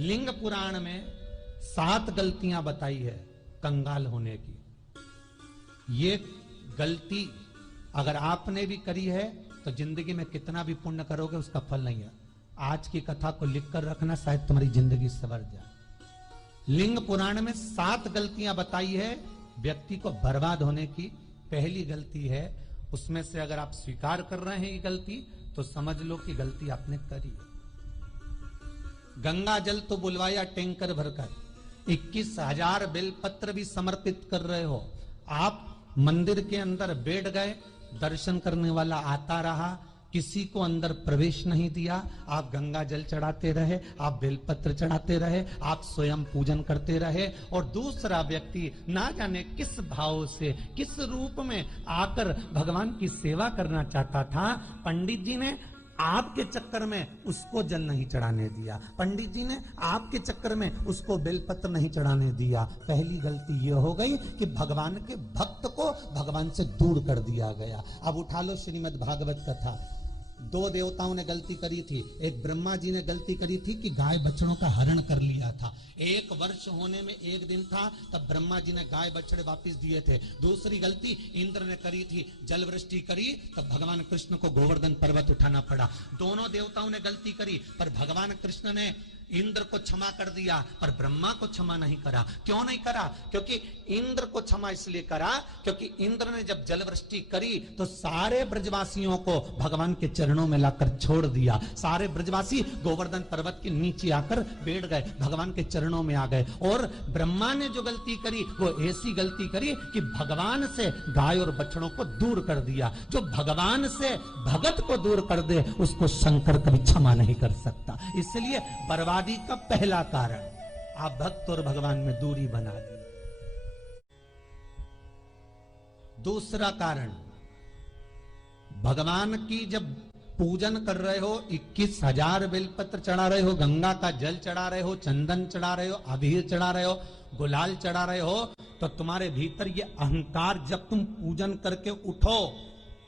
लिंग पुराण में 7 गलतियां बताई है कंगाल होने की। ये गलती अगर आपने भी करी है तो जिंदगी में कितना भी पुण्य करोगे उसका फल नहीं है। आज की कथा को लिखकर रखना, शायद तुम्हारी जिंदगी सवर जाए। लिंग पुराण में 7 गलतियां बताई है व्यक्ति को बर्बाद होने की। पहली गलती है, उसमें से अगर आप स्वीकार कर रहे हैं ये गलती तो समझ लो कि गलती आपने करी है। गंगा जल तो बुलवाया टैंकर भरकर, 21,000 बेलपत्र भी समर्पित कर रहे हो। आप मंदिर के अंदर बैठ गए, दर्शन करने वाला आता रहा, किसी को अंदर प्रवेश नहीं दिया। आप गंगा जल चढ़ाते रहे, आप बेलपत्र चढ़ाते रहे, आप स्वयं पूजन करते रहे, और दूसरा व्यक्ति ना जाने किस भाव से, किस रूप में आकर भगवान की सेवा करना चाहता था। पंडित जी ने आपके चक्कर में उसको जल नहीं चढ़ाने दिया, पंडित जी ने आपके चक्कर में उसको बेलपत्र नहीं चढ़ाने दिया। पहली गलती यह हो गई कि भगवान के भक्त को भगवान से दूर कर दिया गया। अब उठा लो श्रीमद् भागवत कथा। 2 देवताओं ने गलती करी थी। एक ब्रह्मा जी ने गलती करी थी कि गाय बछड़ों का हरण कर लिया था। 1 वर्ष होने में 1 दिन था तब ब्रह्मा जी ने गाय बछड़े वापस दिए थे। दूसरी गलती इंद्र ने करी थी, जल वृष्टि करी तब भगवान कृष्ण को गोवर्धन पर्वत उठाना पड़ा। दोनों देवताओं ने गलती करी, पर भगवान कृष्ण ने इंद्र को क्षमा कर दिया पर ब्रह्मा को क्षमा नहीं करा। क्यों नहीं करा? क्योंकि इंद्र को क्षमा इसलिए करा क्योंकि इंद्र ने जब जल वृष्टि करी तो सारे ब्रजवासियों को भगवान के चरणों में लाकर छोड़ दिया। सारे ब्रजवासी गोवर्धन पर्वत के नीचे आकर बैठ गए, भगवान के चरणों में आ गए। और ब्रह्मा ने जो गलती करी वो ऐसी गलती करी कि भगवान से गाय और बछड़ों को दूर कर दिया। जो भगवान से भगत को दूर कर दे उसको शंकर कभी क्षमा नहीं कर सकता। इसलिए बर्बादी का पहला कारण आप भक्त और भगवान में दूरी बना दी। दूसरा कारण, भगवान की जब पूजन कर रहे हो, 21,000 बेलपत्र चढ़ा रहे हो, गंगा का जल चढ़ा रहे हो, चंदन चढ़ा रहे हो, अबीर चढ़ा रहे हो, गुलाल चढ़ा रहे हो, तो तुम्हारे भीतर ये अहंकार, जब तुम पूजन करके उठो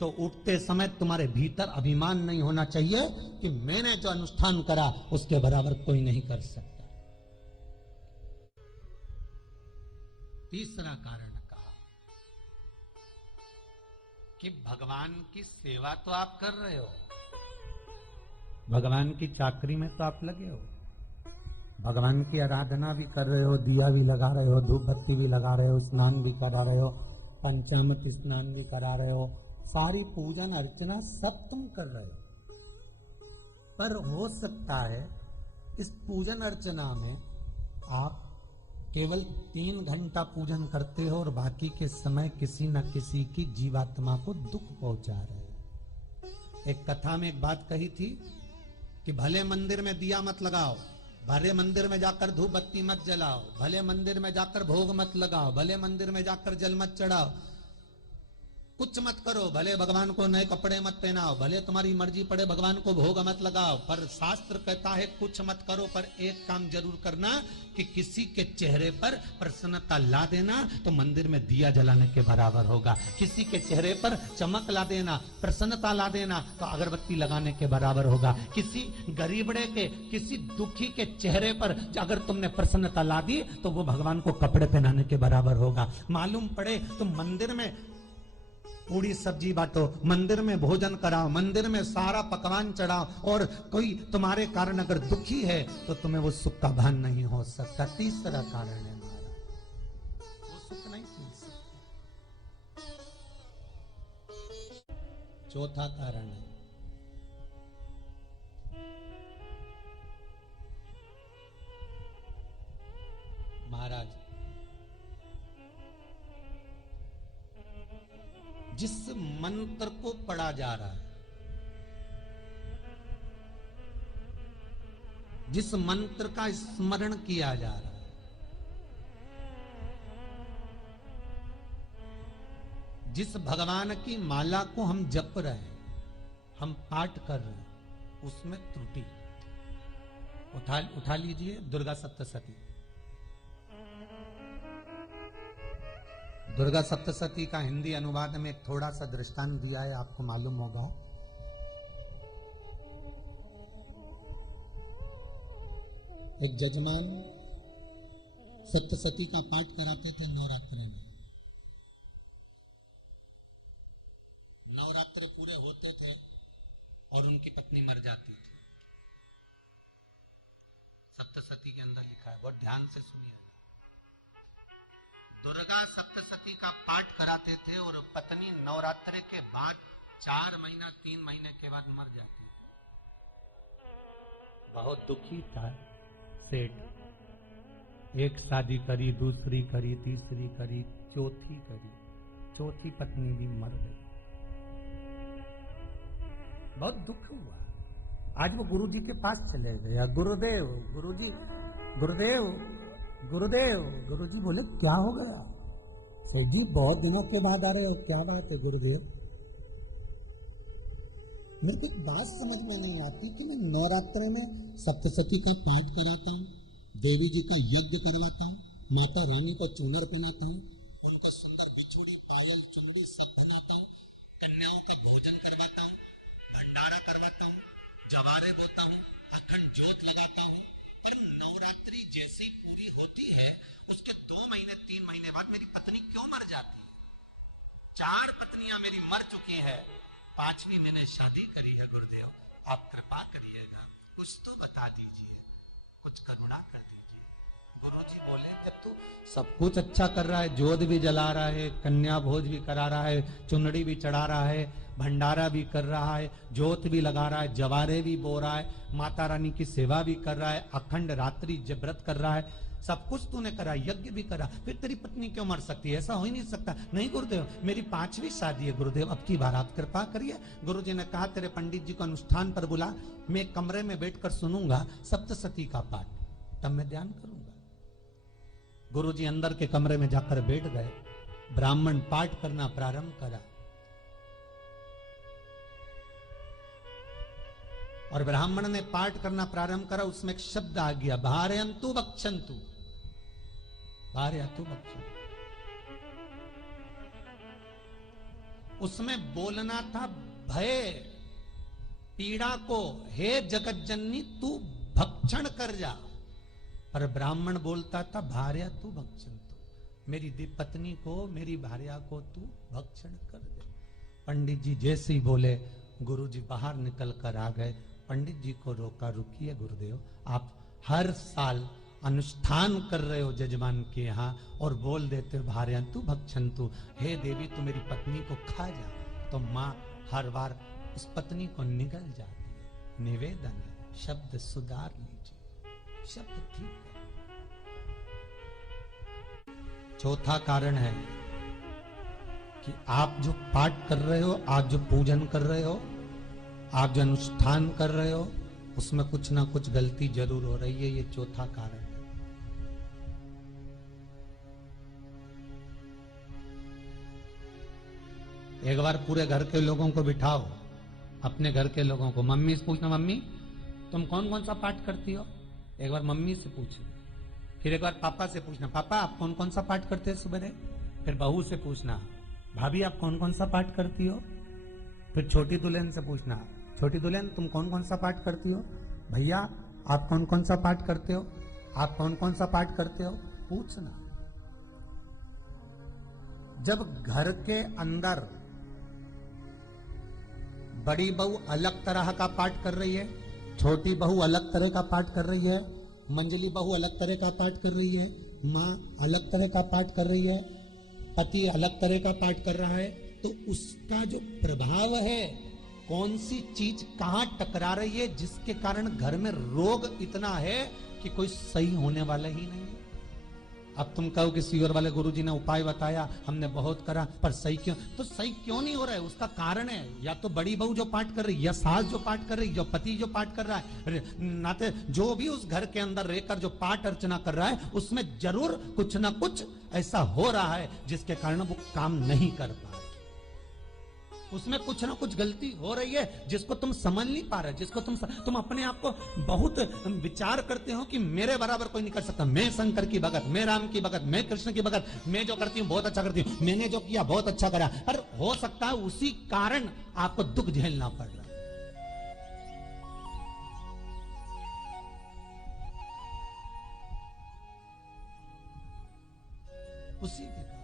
तो उठते समय तुम्हारे भीतर अभिमान नहीं होना चाहिए कि मैंने जो अनुष्ठान करा उसके बराबर कोई नहीं कर सकता। तीसरा कारण कहा कि भगवान की सेवा तो आप कर रहे हो, भगवान की चाकरी में तो आप लगे हो, भगवान की आराधना भी कर रहे हो, दिया भी लगा रहे हो, धूप बत्ती भी लगा रहे हो, स्नान भी करा रहे हो, पंचामृत स्नान भी करा रहे हो, सारी पूजन अर्चना सब तुम कर रहे हो। पर हो सकता है इस पूजन अर्चना में आप केवल 3 घंटा पूजन करते हो और बाकी के समय किसी न किसी की जीवात्मा को दुख पहुंचा रहे हो। एक कथा में एक बात कही थी कि भले मंदिर में दिया मत लगाओ, भले मंदिर में जाकर धूप बत्ती मत जलाओ, भले मंदिर में जाकर भोग मत लगाओ, भले मंदिर में जाकर जल मत चढ़ाओ, कुछ मत करो, भले भगवान को नए कपड़े मत पहनाओ, भले तुम्हारी मर्जी पड़े भगवान को भोग मत लगाओ, पर शास्त्र कहता है कुछ मत करो, पर एक काम जरूर करना कि किसी के चेहरे पर प्रसन्नता ला देना तो मंदिर में दिया जलाने के बराबर होगा। किसी के चेहरे पर चमक ला देना, प्रसन्नता ला देना तो अगरबत्ती लगाने के बराबर होगा। किसी गरीबड़े के, किसी दुखी के चेहरे पर अगर तुमने प्रसन्नता ला दी तो वो भगवान को कपड़े पहनाने के बराबर होगा। मालूम पड़े तुम मंदिर में पूरी सब्जी बांटो, मंदिर में भोजन कराओ, मंदिर में सारा पकवान चढ़ाओ, और कोई तुम्हारे कारण अगर दुखी है तो तुम्हें वो सुख का भान नहीं हो सकता। तीसरा कारण है हमारा, वो सुख नहीं मिल सकता। चौथा कारण है महाराज, जिस मंत्र को पढ़ा जा रहा है, जिस मंत्र का स्मरण किया जा रहा है, जिस भगवान की माला को हम जप रहे हैं, हम पाठ कर रहे हैं, उसमें त्रुटि। उठा लीजिए दुर्गा सप्तशती। दुर्गा सप्तशती का हिंदी अनुवाद में एक थोड़ा सा दृष्टांत दिया है, आपको मालूम होगा। एक जजमान सप्तशती का पाठ कराते थे नवरात्र में। नवरात्र पूरे होते थे और उनकी पत्नी मर जाती थी। सप्तशती के अंदर लिखा है, बहुत ध्यान से सुनिएगा। दुर्गा सप्तशती का पाठ कराते थे और पत्नी नवरात्र के बाद 4 महीना 3 महीने के बाद मर जाती थी। बहुत दुखी था सेठ। एक शादी करी, दूसरी करी, तीसरी करी, चौथी करी, चौथी पत्नी भी मर गई। बहुत दुख हुआ। आज वो गुरुजी के पास चले गया, गुरुदेव, गुरुजी, गुरुदेव, गुरुदेव। गुरुजी बोले क्या हो गया? सेठ जी बहुत दिनों के बाद आ रहे हो, क्या बात है गुरुदेव? मेरे को एक बात समझ में नहीं आती कि मैं नवरात्र में सप्तशती का पाठ कराता हूँ, देवी जी का यज्ञ करवाता हूँ, माता रानी को चूनर पहनाता हूँ, उनको सुंदर बिछुड़ी, पायल, चुनरी सब पहनाता हूँ, कन्याओं का भोजन करवाता हूँ, भंडारा करवाता हूँ, जवारे बोता हूँ, अखंड ज्योत लगाता हूँ, पर नवरात्रि जैसी पूरी होती है उसके 2 महीने 3 महीने बाद मेरी पत्नी क्यों मर जाती है? 4 पत्नियां मेरी मर चुकी है, 5वीं मैंने शादी करी है। गुरुदेव आप कृपा करिएगा, कुछ तो बता दीजिए, कुछ करुणा कर दीजिए। गुरुजी बोले जब तू सब कुछ अच्छा कर रहा है, जोत भी जला रहा है, कन्या भोज भी करा रहा है, चुनड़ी भी चढ़ा रहा है, भंडारा भी कर रहा है, जोत भी लगा रहा है, जवारे भी बो रहा है, माता रानी की सेवा भी कर रहा है, अखंड रात्रि व्रत कर रहा है, सब कुछ तूने करा, यज्ञ भी करा, फिर तेरी पत्नी क्यों मर सकती है? ऐसा हो ही नहीं सकता। नहीं गुरुदेव मेरी 5वीं शादी है गुरुदेव, अब की बार आप कृपा करिए। गुरुजी ने कहा तेरे पंडित जी को अनुष्ठान पर बुला, मैं कमरे में बैठकर सुनूंगा सप्तशती का पाठ, तब मैं ध्यान करूंगा। गुरुजी अंदर के कमरे में जाकर बैठ गए, ब्राह्मण पाठ करना प्रारंभ करा और ब्राह्मण ने पाठ करना प्रारंभ करा। उसमें एक शब्द आ गया, भारयंतु बक्षंतु, भारयंतु बक्षंतु। उसमें बोलना था भय पीड़ा को, हे जगत जननी तू भक्षण कर जा, पर ब्राह्मण बोलता था भारयंतु बक्षंतु, मेरी पत्नी को, मेरी भार्या को तू भक्षण कर दे। पंडित जी जैसे ही बोले गुरुजी बाहर निकल कर आ गए। पंडित जी को रोका, रुकिए गुरुदेव, आप हर साल अनुष्ठान कर रहे हो जजमान के यहाँ और बोल देते हो भारयंतु भक्षंतु, हे देवी तू मेरी पत्नी को खा जा, तो माँ हर बार उस पत्नी को निगल जाती है। निवेदन है, शब्द सुधार लीजिए, शब्द ठीक है। चौथा कारण है कि आप जो पाठ कर रहे हो, आप जो पूजन कर रहे हो, आप जो अनुष्ठान कर रहे हो, उसमें कुछ ना कुछ गलती जरूर हो रही है। ये चौथा कारण है। एक बार पूरे घर के लोगों को बिठाओ, अपने घर के लोगों को, मम्मी से पूछना, मम्मी तुम कौन कौन सा पाठ करती हो? एक बार मम्मी से पूछना, फिर एक बार पापा से पूछना, पापा आप कौन कौन सा पाठ करते हैं सुबह? फिर बहू से पूछना, भाभी आप कौन कौन सा पाठ करती हो? फिर छोटी दुल्हन से पूछना, छोटी दुल्हन तुम कौन कौन सा पाठ करती हो? भैया आप कौन कौन सा पाठ करते हो? आप कौन कौन सा पाठ करते हो? पूछना। जब घर के अंदर बड़ी बहू अलग तरह का पाठ कर रही है, छोटी बहू अलग तरह का पाठ कर रही है, मंजली बहू अलग तरह का पाठ कर रही है, माँ अलग तरह का पाठ कर रही है, पति अलग तरह का पाठ कर रहा है, तो उसका जो प्रभाव है, कौन सी चीज कहां टकरा रही है, जिसके कारण घर में रोग इतना है कि कोई सही होने वाला ही नहीं है। अब तुम कहो कि सीवर वाले गुरुजी ने उपाय बताया, हमने बहुत करा, पर सही क्यों? तो सही क्यों नहीं हो रहा है? उसका कारण है या तो बड़ी बहू जो पाठ कर रही, या सास जो पाठ कर रही, या पति जो पाठ कर रहा है, नाते जो भी उस घर के अंदर रहकर जो पाठ अर्चना कर रहा है, उसमें जरूर कुछ ना कुछ ऐसा हो रहा है जिसके कारण वो काम नहीं कर पा रहे। उसमें कुछ ना कुछ गलती हो रही है जिसको तुम समझ नहीं पा रहे, जिसको तुम अपने आप को बहुत विचार करते हो कि मेरे बराबर कोई नहीं कर सकता, मैं शंकर की भगत, मैं राम की भगत, मैं कृष्ण की भगत, मैं जो करती हूँ बहुत अच्छा करती हूँ, मैंने जो किया बहुत अच्छा करा। पर हो सकता है उसी कारण आपको दुख झेलना पड़ रहा है। उसी के कारण।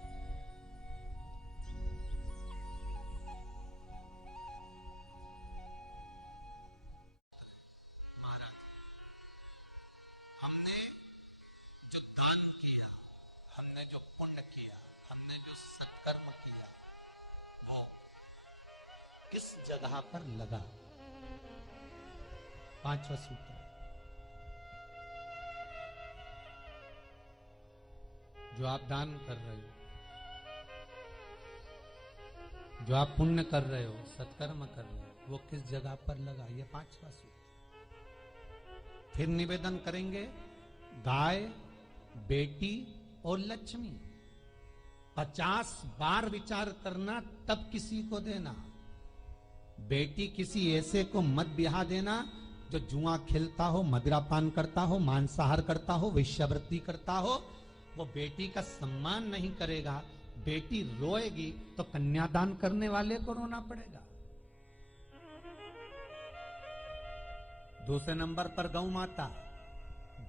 हमने जो दान किया, हमने जो पुण्य किया, हमने जो सत्कर्म किया, वो किस जगह पर लगा? पांचवा सूत्र, जो आप दान कर रहे हो, जो आप पुण्य कर रहे हो, सत्कर्म कर रहे हो, वो किस जगह पर लगा? ये पांचवा सूत्र। फिर निवेदन करेंगे, गाय, बेटी और लक्ष्मी 50 बार विचार करना, तब किसी को देना। बेटी किसी ऐसे को मत ब्याह देना जो जुआ खेलता हो, मदिरापान करता हो, मांसाहार करता हो, वेश्यावृत्ति करता हो। वो बेटी का सम्मान नहीं करेगा। बेटी रोएगी तो कन्यादान करने वाले को रोना पड़ेगा। दूसरे नंबर पर गौ माता।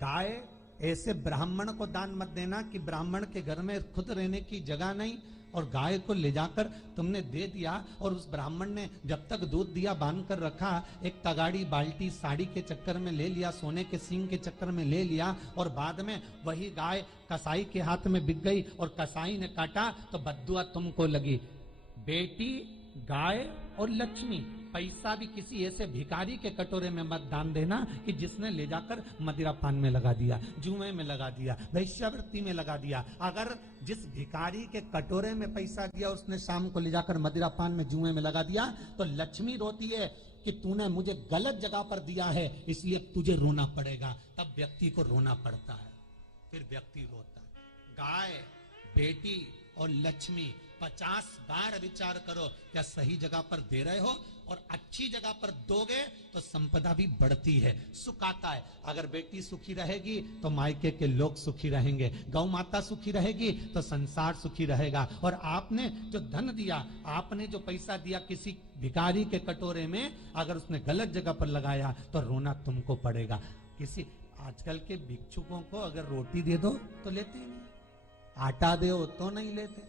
गाय ऐसे ब्राह्मण को दान मत देना कि ब्राह्मण के घर में खुद रहने की जगह नहीं और गाय को ले जाकर तुमने दे दिया और उस ब्राह्मण ने जब तक दूध दिया बांध कर रखा, एक तगाड़ी बाल्टी साड़ी के चक्कर में ले लिया, सोने के सींग के चक्कर में ले लिया और बाद में वही गाय कसाई के हाथ में बिक गई और कसाई ने काटा तो बद्दुआ तुमको लगी। बेटी, गाय और लक्ष्मी, पैसा भी किसी ऐसे भिखारी के कटोरे में मत दान देना कि जिसने ले जाकर मदिरा पान में लगा दिया, जुए में लगा दिया, वैश्यावृत्ति में लगा दिया। अगर जिस भिखारी के कटोरे में पैसा दिया उसने शाम को ले जाकर मदिरा पान में, जुए में लगा दिया, तो लक्ष्मी रोती है कि तूने मुझे गलत जगह पर दिया है, इसलिए तुझे रोना पड़ेगा। तब व्यक्ति को रोना पड़ता है, फिर व्यक्ति रोता है। गाय, बेटी और लक्ष्मी 50 बार विचार करो, क्या सही जगह पर दे रहे हो? और अच्छी जगह पर दोगे तो संपदा भी बढ़ती है, सुख आता है। अगर बेटी सुखी रहेगी तो मायके के लोग सुखी रहेंगे, गौ माता सुखी रहेगी तो संसार सुखी रहेगा। और आपने जो धन दिया, आपने जो पैसा दिया किसी भिखारी के कटोरे में, अगर उसने गलत जगह पर लगाया तो रोना तुमको पड़ेगा। किसी आजकल के भिक्षुकों को अगर रोटी दे दो तो लेते ही नहीं, आटा दो तो नहीं लेते।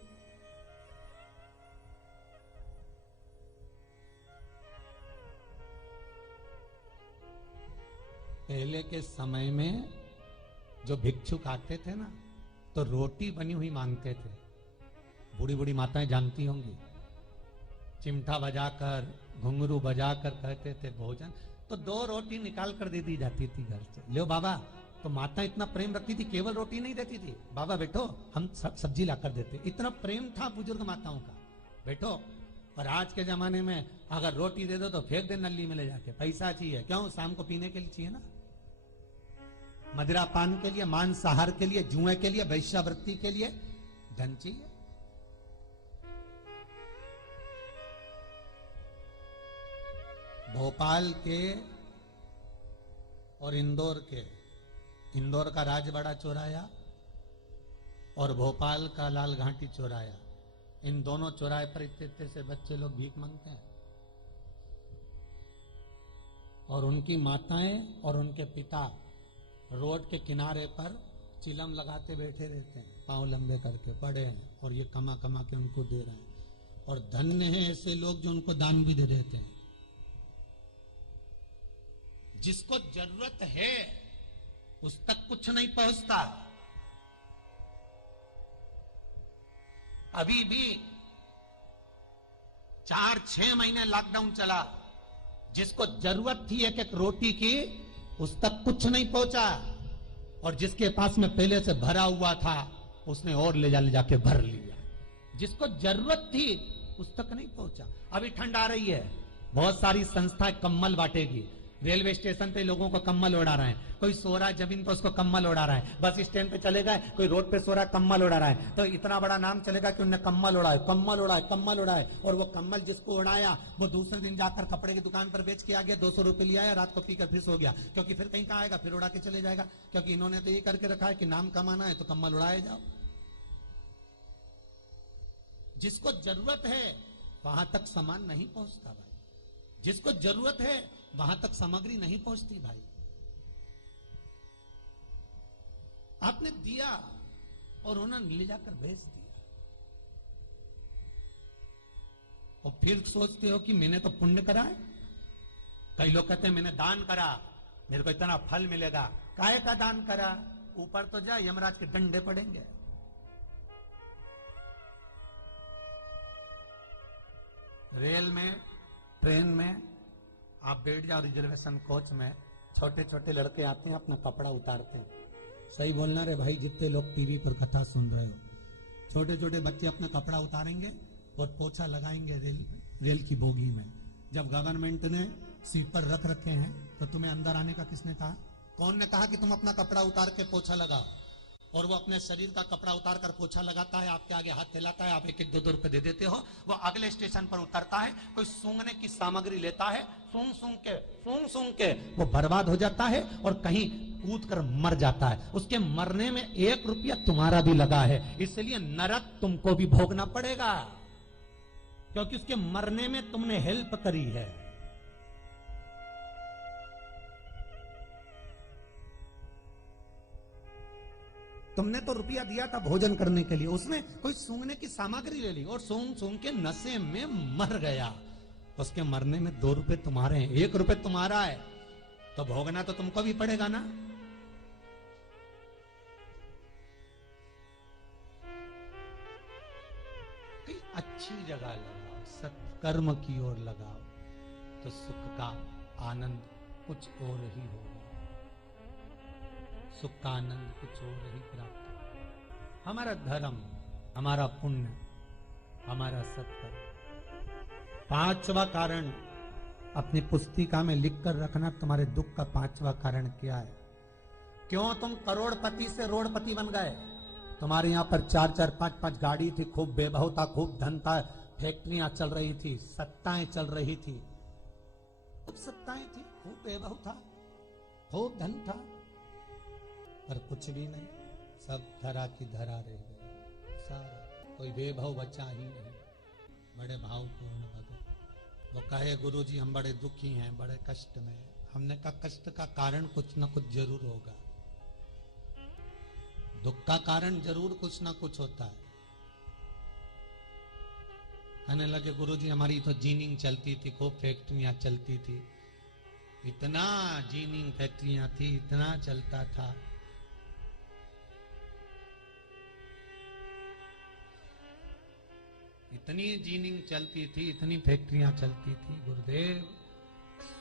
पहले के समय में जो भिक्षुक आते थे ना, तो रोटी बनी हुई मांगते थे। बूढ़ी बूढ़ी माताएं जानती होंगी, चिमटा बजाकर, घुंघरू बजाकर कहते थे भोजन, तो 2 रोटी निकाल कर दे दी जाती थी घर से। लो बाबा, तो माता इतना प्रेम रखती थी, केवल रोटी नहीं देती थी, बाबा बैठो हम सब्जी लाकर देते। इतना प्रेम था बुजुर्ग माताओं का, बैठो। और आज के जमाने में अगर रोटी दे दो तो फेंक दे नली में ले जाके, पैसा चाहिए। क्यों? शाम को पीने के लिए चाहिए ना, मदिरा पान के लिए, मांसाहार के लिए, जुए के लिए, वैश्यावृत्ति के लिए धन चाहिए। भोपाल के और इंदौर का राजवाड़ा चौराया और भोपाल का लाल घाटी चौराया, इन दोनों चौराहे पर इतने से बच्चे लोग भीख मांगते हैं और उनकी माताएं और उनके पिता रोड के किनारे पर चिलम लगाते बैठे रहते हैं, पांव लंबे करके पड़े हैं, और ये कमा कमा के उनको दे रहे हैं। और धन्य हैं ऐसे लोग जो उनको दान भी दे देते हैं। जिसको जरूरत है उस तक कुछ नहीं पहुंचता। अभी भी 4-6 महीने लॉकडाउन चला, जिसको जरूरत थी एक रोटी की उस तक कुछ नहीं पहुंचा, और जिसके पास में पहले से भरा हुआ था उसने और ले जाके भर लिया। जिसको जरूरत थी उस तक नहीं पहुंचा। अभी ठंड आ रही है, बहुत सारी संस्थाएं कंबल बांटेगी। रेलवे स्टेशन पे लोगों को कंबल उड़ा रहे हैं, कोई सो रहा है जमीन पर उसको कंबल उड़ा रहा है, बस स्टैंड पे चले गए कोई रोड पे सो रहा है कंबल उड़ा रहा है, तो इतना बड़ा नाम चलेगा कि उन्होंने कंबल उड़ाए, कंबल उड़ाए, कंबल उड़ाए। और वो कंबल जिसको उड़ाया वो दूसरे दिन जाकर कपड़े की दुकान पर बेच के आ गया, 200 रुपए लिया आया, रात को पीकर फिर सो गया, क्योंकि फिर कहीं कहाँ आएगा, फिर उड़ा के चले जाएगा। क्योंकि इन्होंने तो ये करके रखा है कि नाम कमाना है तो कंबल उड़ाए जाओ। जिसको जरूरत है वहां तक सामान नहीं पहुंचता भाई, जिसको जरूरत है वहां तक सामग्री नहीं पहुंचती भाई। आपने दिया, और उन्होंने ले जाकर बेच दिया। और फिर सोचते हो कि मैंने तो पुण्य करा है। कई लोग कहते हैं मैंने दान करा, मेरे को इतना फल मिलेगा। काहे का दान करा? ऊपर तो जा, यमराज के डंडे पड़ेंगे। रेल में, ट्रेन में आप बैठ जाओ, रिजर्वेशन कोच में, छोटे छोटे लड़के आते हैं, अपना कपड़ा उतारते हैं। सही बोलना रे भाई, जितने लोग टीवी पर कथा सुन रहे हो, छोटे छोटे बच्चे अपना कपड़ा उतारेंगे और पोछा लगाएंगे रेल की बोगी में। जब गवर्नमेंट ने स्लीपर रख रखे हैं तो तुम्हें अंदर आने का किसने कहा? कौन ने कहा कि तुम अपना कपड़ा उतार के पोछा लगाओ? और वो अपने शरीर का कपड़ा उतार कर पोछा लगाता है, आपके आगे हाथ फैलाता है, आप एक एक 2-2 रुपए दे देते हो। वो अगले स्टेशन पर उतरता है, कोई सूंघने की सामग्री लेता है, सूंघ सूंघ के वो बर्बाद हो जाता है और कहीं कूद कर मर जाता है। उसके मरने में 1 रुपया तुम्हारा भी लगा है, इसलिए नरक तुमको भी भोगना पड़ेगा, क्योंकि उसके मरने में तुमने हेल्प करी है। तुमने तो रुपया दिया था भोजन करने के लिए, उसने कोई सूंघने की सामग्री ले ली और सूंघ सूंघ के नशे में मर गया। उसके मरने में 2 रुपए तुम्हारे हैं, 1 रुपए तुम्हारा है, तो भोगना तो तुमको भी पड़ेगा ना। कहीं अच्छी जगह लगाओ, सत्कर्म की ओर लगाओ, तो सुख का आनंद कुछ और ही होगा। सुख का आनंद कुछ और ही प्राप्त होगा। हमारा धर्म, हमारा पुण्य, हमारा सत्कर्म। 5वां कारण अपनी पुस्तिका में लिख कर रखना, तुम्हारे दुख का 5वां कारण क्या है। क्यों तुम करोड़पति से रोड़पति बन गए? तुम्हारे यहां पर 4-4, 5-5 गाड़ी थी, खूब वैभव था, खूब धन था, फैक्ट्रियां चल रही थी, सत्ताएं चल रही थी, खूब सत्ताएं थी, खूब वैभव था, खूब धन था, पर कुछ भी नहीं, सब धरा की धरा रह गए। सारा कोई वैभव बचा ही नहीं। बड़े भावपूर्ण भगत वो कहे, गुरुजी हम बड़े दुखी हैं, बड़े कष्ट में। हमने कहा कष्ट का कारण कुछ ना कुछ जरूर होगा, दुख का कारण जरूर कुछ ना कुछ होता है। कहने लगे गुरुजी हमारी तो जीनिंग चलती थी, खूब फैक्ट्रियां चलती थी, इतना जीनिंग फैक्ट्रियां थी, इतना चलता था। इतनी जीनिंग चलती थी, इतनी फैक्ट्रियां चलती थी, गुरुदेव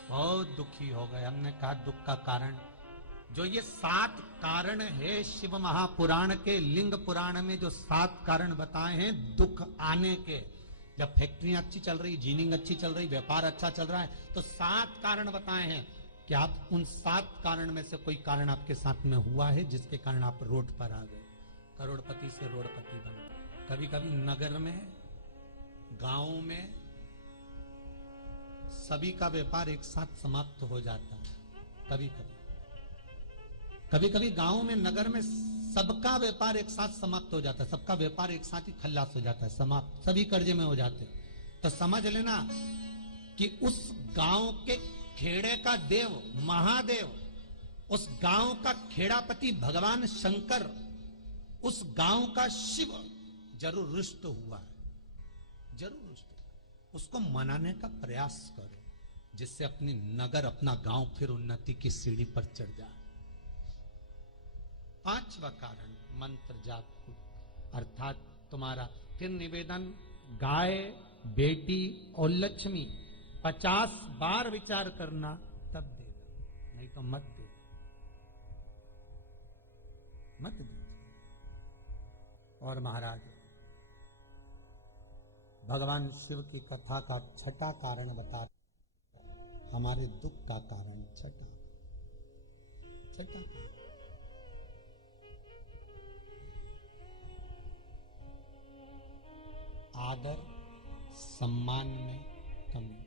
बहुत दुखी हो गए। हमने कहा दुख का कारण, जो ये 7 कारण है शिव महापुराण के, लिंग पुराण में जो 7 कारण बताए हैं दुख आने के। जब फैक्ट्रियां अच्छी चल रही, जीनिंग अच्छी चल रही, व्यापार अच्छा चल रहा है, तो 7 कारण बताए हैं कि आप उन 7 कारण में से कोई कारण आपके साथ में हुआ है जिसके कारण आप रोड पर आ गए, करोड़पति से रोडपति बन गए। कभी कभी नगर में, गांव में सभी का व्यापार एक साथ समाप्त हो जाता है। कभी कभी गांव में, नगर में सबका व्यापार एक साथ समाप्त हो जाता है, सबका व्यापार एक साथ ही खल्लास हो जाता है, समाप्त, सभी कर्जे में हो जाते। तो समझ लेना कि उस गांव के खेड़े का देव महादेव, उस गांव का खेड़ापति भगवान शंकर, उस गांव का शिव जरूर रुष्ट हुआ है, जरूर रुष्ट। उसको मनाने का प्रयास करो, जिससे अपनी नगर, अपना गांव फिर उन्नति की सीढ़ी पर चढ़ जाए। 5वां कारण मंत्र जाप, अर्थात तुम्हारा फिर निवेदन, गाय, बेटी और लक्ष्मी 50 बार विचार करना, तब देना, नहीं तो मत दे, मत दे। और महाराज भगवान शिव की कथा का 6ठा कारण बता, हमारे दुख का कारण 6ठा आदर सम्मान में कमी।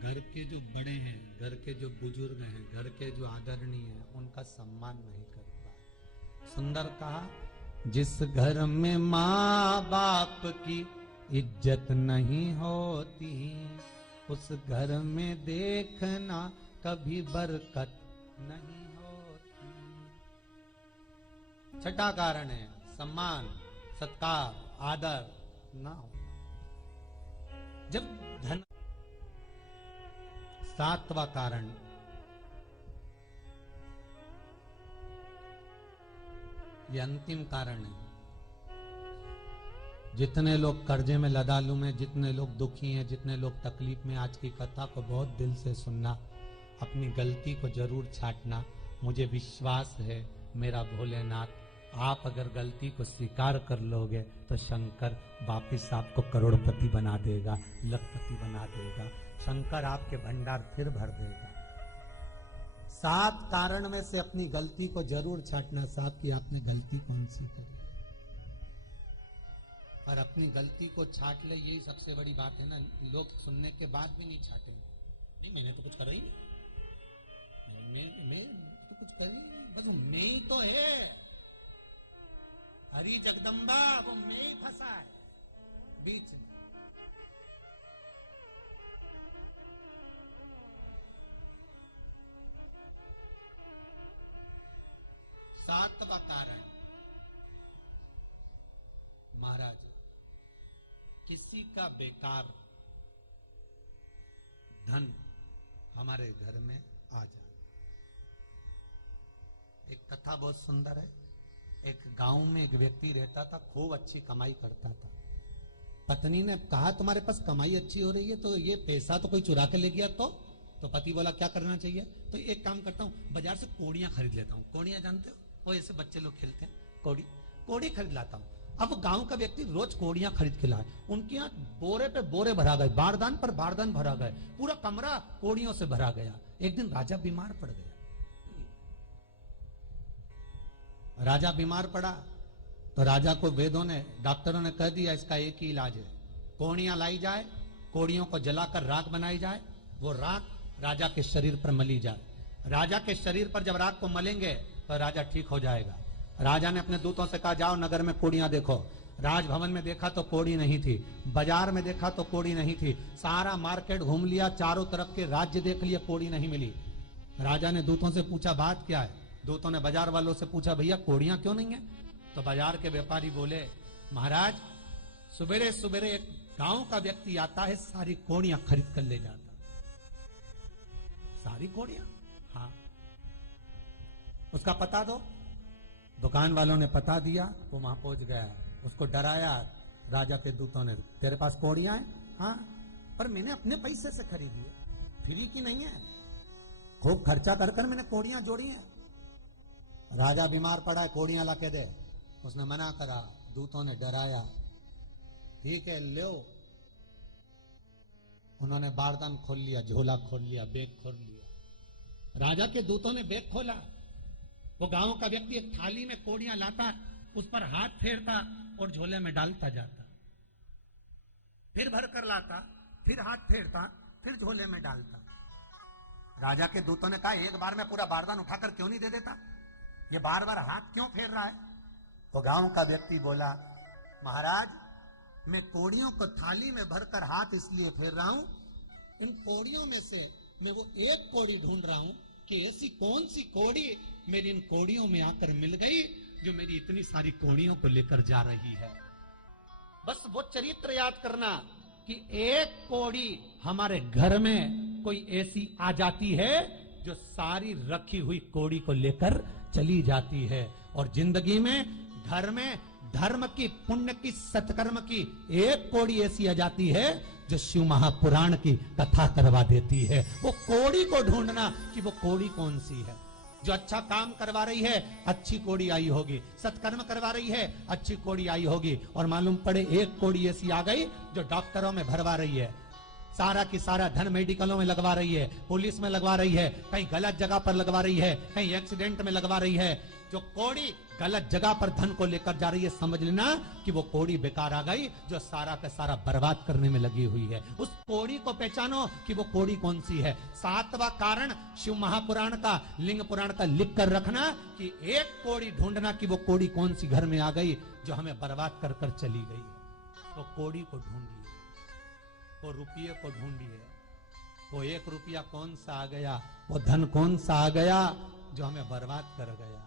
घर के जो बड़े हैं, घर के जो बुजुर्ग हैं, घर के जो आदरणीय हैं, उनका सम्मान नहीं कर पाए। सुंदर कहा, जिस घर में माँ बाप की इज्जत नहीं होती, उस घर में देखना कभी बरकत नहीं होती। छठा कारण है सम्मान, सत्कार, आदर ना हो। जब धन। सातवां कारण ये अंतिम कारण है। जितने लोग कर्जे में लदालू में, जितने लोग दुखी हैं, जितने लोग तकलीफ में, आज की कथा को बहुत दिल से सुनना, अपनी गलती को जरूर छांटना। मुझे विश्वास है मेरा भोलेनाथ, आप अगर गलती को स्वीकार कर लोगे तो शंकर वापिस आपको करोड़पति बना देगा, लखपति बना देगा। शंकर आपके भंडार फिर भर देगा। 7 कारण में से अपनी गलती को जरूर छांटना साहब कि आपने गलती कौन सी करी, और अपनी गलती को छांट ले, यही सबसे बड़ी बात है ना। लोग सुनने के बाद भी नहीं छाटेंगे, नहीं मैंने तो कुछ करा ही नहीं, मैं तो कुछ कर ही नहीं, बस मैं ही तो है, हरी जगदम्बा वो मैं ही फंसा है बीच में। सातवां कारण महाराज, किसी का बेकार धन हमारे घर में आ जाए। एक कथा बहुत सुंदर है। एक गांव में एक व्यक्ति रहता था, खूब अच्छी कमाई करता था। पत्नी ने कहा तुम्हारे पास कमाई अच्छी हो रही है तो ये पैसा तो कोई चुरा के ले गया तो पति बोला क्या करना चाहिए, तो एक काम करता हूं, बाजार से कोड़ियां खरीद लेता हूं। कोड़ियां जानते हो, वो ऐसे बच्चे लोग खेलते हैं, कोड़ी खरीद लाता हूं। अब गांव का व्यक्ति रोज कोड़ियां खरीद के लाए, उनके यहाँ बोरे पे बोरे भरा गए, बारदान पर बारदान भरा गए, पूरा कमरा कोड़ियों से भरा गया। एक दिन राजा बीमार पड़ गया। राजा बीमार पड़ा तो राजा को वेदों ने, डॉक्टरों ने कह दिया इसका एक ही इलाज है, कोड़ियां लाई जाए, कोड़ियों को जलाकर राख बनाई जाए, वो राख राजा के शरीर पर मली जाए। राजा के शरीर पर जब राख को मलेंगे तो राजा ठीक हो जाएगा। राजा ने अपने दूतों से कहा जाओ नगर में कोड़ियां देखो। राजभवन में देखा तो कोड़ी नहीं थी, बाजार में देखा तो कोड़ी नहीं थी, सारा मार्केट घूम लिया, चारों तरफ के राज्य देख लिया, कोड़ी नहीं मिली। राजा ने दूतों से पूछा बात क्या है। दूतों ने बाजार वालों से पूछा भैया कोड़ियां क्यों नहीं है। तो बाजार के व्यापारी बोले महाराज सुबेरे सुबेरे एक गांव का व्यक्ति आता है, सारी कोड़ियां खरीद कर ले जाता। सारी कोड़ियां, हाँ उसका पता दो। दुकान वालों ने पता दिया, वो वहां पहुंच गया, उसको डराया राजा के दूतों ने, तेरे पास कोड़ियां हैं? हाँ, पर मैंने अपने पैसे से खरीदी है, फ्री की नहीं है, खूब खर्चा कर कर मैंने कोड़ियां जोड़ी हैं। राजा बीमार पड़ा है, कोड़ियां ला के दे। उसने मना करा, दूतों ने डराया, ठीक है लो। उन्होंने बारदान खोल लिया, झोला खोल लिया, बैग खोल लिया। राजा के दूतों ने बैग खोला, वो गांव का व्यक्ति एक थाली में कोड़ियां लाता, उस पर हाथ फेरता और झोले में डालता जाता, फिर भर कर लाता, फिर हाथ फेरता, फिर झोले में डालता। राजा के दूतों ने कहा एक बार में पूरा बारदान उठाकर क्यों नहीं दे देता, ये बार बार हाथ क्यों फेर रहा है। तो गांव का व्यक्ति बोला महाराज मैं कोड़ियों को थाली में भरकर हाथ इसलिए फेर रहा हूं, इन कोड़ियों में से मैं वो एक कोड़ी ढूंढ रहा हूं कि ऐसी कौन सी कोड़ी मेरी इन कोड़ियों में आकर मिल गई जो मेरी इतनी सारी कोड़ियों को लेकर जा रही है। बस वो चरित्र याद करना कि एक कोड़ी हमारे घर में कोई ऐसी आ जाती है जो सारी रखी हुई कोड़ी को लेकर चली जाती है। और जिंदगी में घर में धर्म की, पुण्य की, सत्कर्म की एक कोड़ी ऐसी आ जाती है जो शिव महापुराण की कथा करवा देती है। वो कोड़ी को ढूंढना कि वो कोड़ी कौन सी है। जो अच्छा काम करवा रही है अच्छी कोड़ी आई होगी, सत्कर्म करवा रही है अच्छी कोड़ी आई होगी, और मालूम पड़े एक कोड़ी ऐसी आ गई जो डॉक्टरों में भरवा रही है, सारा की सारा धन मेडिकलों में लगवा रही है, पुलिस में लगवा रही है, कहीं गलत जगह पर लगवा रही है, कहीं एक्सीडेंट में लगवा रही है। जो कोड़ी गलत जगह पर धन को लेकर जा रही है, समझ लेना कि वो कोड़ी बेकार आ गई जो सारा का सारा बर्बाद करने में लगी हुई है। उस कोड़ी को पहचानो कि वो कोड़ी कौन सी है। 7वां कारण शिव महापुराण का, लिंग पुराण का लिख कर रखना कि एक कोड़ी ढूंढना कि वो कोड़ी कौन सी घर में आ गई जो हमें बर्बाद कर कर चली गई। तो कोड़ी को ढूंढिए, वो रुपये को ढूंढिए, वो 1 रुपया कौन सा आ गया, वो धन कौन सा आ गया जो हमें बर्बाद कर गया।